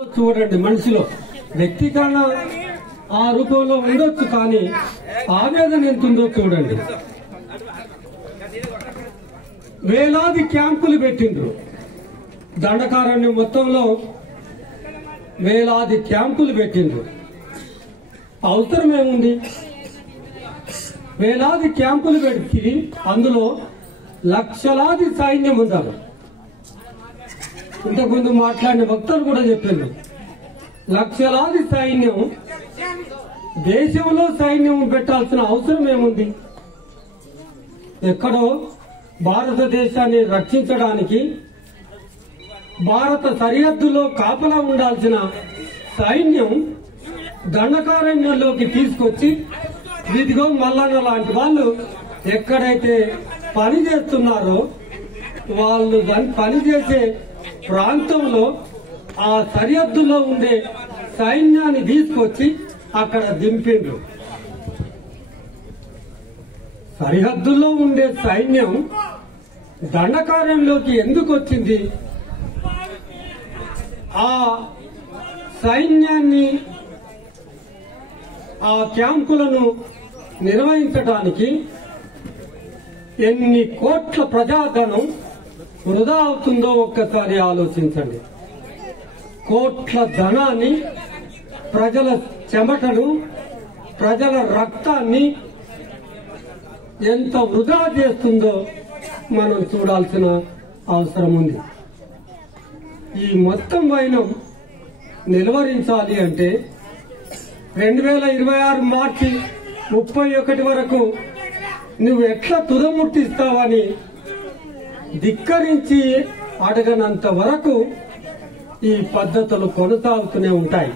చూడండి, మనిషిలో వ్యక్తీకరణ ఆ రూపంలో ఉండొచ్చు, కానీ ఆవేదన ఎంతుందో చూడండి. వేలాది క్యాంపులు పెట్టిండ్రు. దండకారణ్యం మొత్తంలో వేలాది క్యాంపులు పెట్టిండ్రు. అవసరం ఏముంది? వేలాది క్యాంపులు పెట్టి అందులో లక్షలాది సైన్యం ఉండాలి. ఇంతకుముందు మాట్లాడిన వక్తలు కూడా చెప్పారు, లక్షలాది సైన్యం. దేశంలో సైన్యం పెట్టాల్సిన అవసరం ఏముంది? ఎక్కడో భారతదేశాన్ని రక్షించడానికి భారత సరిహద్దులో కాపలా ఉండాల్సిన సైన్యం దండకారణ్యంలోకి తీసుకొచ్చి, ఇదిగో మల్లన్న లాంటి వాళ్ళు ఎక్కడైతే పని చేస్తున్నారో వాళ్ళు పనిచేసే ప్రాంతంలో ఆ సరిహద్దులో ఉండే సైన్యాన్ని తీసుకొచ్చి అక్కడ దింపిండ్రు. సరిహద్దుల్లో ఉండే సైన్యం దండకార్యంలోకి ఎందుకు వచ్చింది? ఆ సైన్యాన్ని, ఆ క్యాంపులను నిర్వహించడానికి ఎన్ని కోట్ల ప్రజాధనం వృధా అవుతుందో ఒక్కసారి ఆలోచించండి. కోట్ల ధనాన్ని, ప్రజల చెమటను, ప్రజల రక్తాన్ని ఎంత వృధా చేస్తుందో మనం చూడాల్సిన అవసరం ఉంది. ఈ మొత్తం వైనం నిలువరించాలి అంటే 2026 మార్చి 31 వరకు నువ్వు ఎట్లా తుదముట్టిస్తావని ధిక్కరించి అడగనంత వరకు ఈ పద్ధతులు కొనసాగుతూనే ఉంటాయి.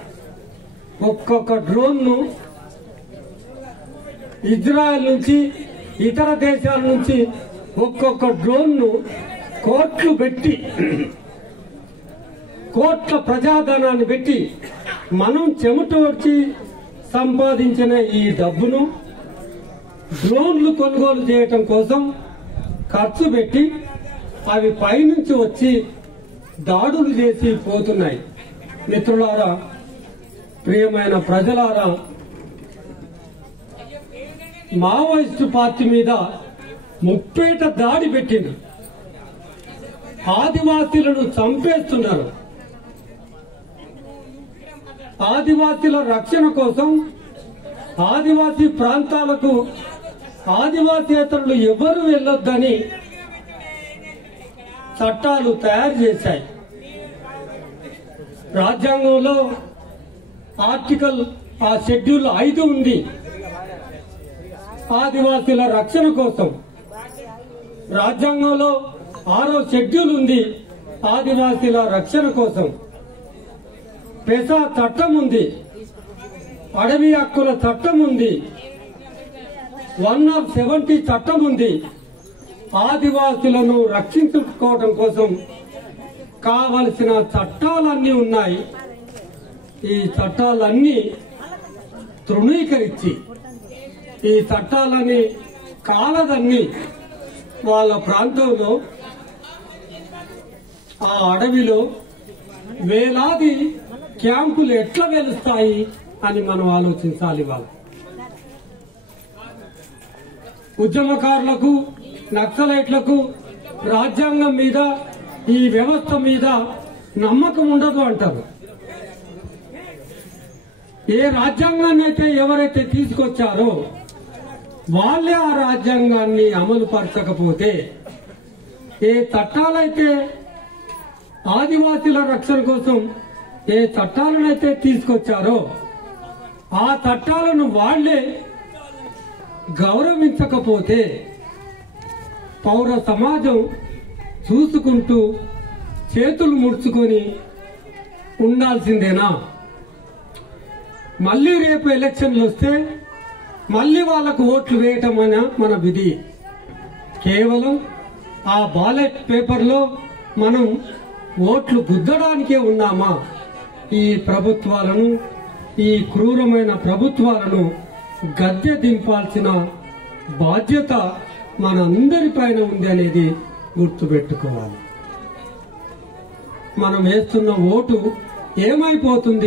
ఒక్కొక్క డ్రోన్ను ఇజ్రాయెల్ నుంచి, ఇతర దేశాల నుంచి ఒక్కొక్క డ్రోన్ను కోట్లు పెట్టి, కోట్ల ప్రజాధనాన్ని పెట్టి మనం చెమటోడ్చి సంపాదించిన ఈ డబ్బును డ్రోన్లు కొనుగోలు చేయటం కోసం ఖర్చు పెట్టి అవి పైనుంచి వచ్చి దాడులు చేసి పోతున్నాయి. మిత్రులారా, ప్రియమైన ప్రజలారా, మావోయిస్టు పార్టీ మీద ముప్పేట దాడి పెట్టింది. ఆదివాసీలను చంపేస్తున్నారు. ఆదివాసీల రక్షణ కోసం ఆదివాసీ ప్రాంతాలకు ఆదివాసేతరులు ఎవరు వెళ్లొద్దని చట్టాలు తయారు చేశాయి. రాజ్యాంగంలో ఆర్టికల్, ఆ షెడ్యూల్ 5 ఉంది ఆదివాసీల రక్షణ కోసం. రాజ్యాంగంలో 6వ షెడ్యూల్ ఉంది ఆదివాసీల రక్షణ కోసం. పెసా చట్టం ఉంది, అడవి హక్కుల చట్టం ఉంది, 170 చట్టం ఉంది. ఆదివాసులను రక్షించుకోవడం కోసం కావలసిన చట్టాలన్నీ ఉన్నాయి. ఈ చట్టాలన్నీ తృణీకరించి, ఈ చట్టాలని కాలదన్ని వాళ్ళ ప్రాంతంలో, ఆ అడవిలో వేలాది క్యాంపులు ఎట్లా వెలుస్తాయి అని మనం ఆలోచించాలి. వాళ్ళ ఉద్యమకారులకు, నక్సలైట్లకు రాజ్యాంగం మీద, ఈ వ్యవస్థ మీద నమ్మకం ఉండదు అంటారు. ఏ రాజ్యాంగాన్ని అయితే ఎవరైతే తీసుకొచ్చారో వాళ్ళే ఆ రాజ్యాంగాన్ని అమలు పరచకపోతే, ఏ చట్టాలైతే ఆదివాసీల రక్షణ కోసం ఏ చట్టాలనైతే తీసుకొచ్చారో ఆ చట్టాలను వాళ్లే గౌరవించకపోతే పౌర సమాజం చూసుకుంటూ చేతులు ముడుచుకొని ఉండాల్సిందేనా? మళ్లీ రేపు ఎలక్షన్లు వస్తే మళ్లీ వాళ్లకు ఓట్లు వేయటం అనే మన విధి. కేవలం ఆ బ్యాలెట్ పేపర్లో మనం ఓట్లు గుద్దడానికే ఉన్నామా? ఈ ప్రభుత్వాలను, ఈ క్రూరమైన ప్రభుత్వాలను గద్దె దింపాల్సిన బాధ్యత మనందరిపైన ఉంది అనేది గుర్తుపెట్టుకోవాలి. మనం వేస్తున్న ఓటు ఏమైపోతుంది?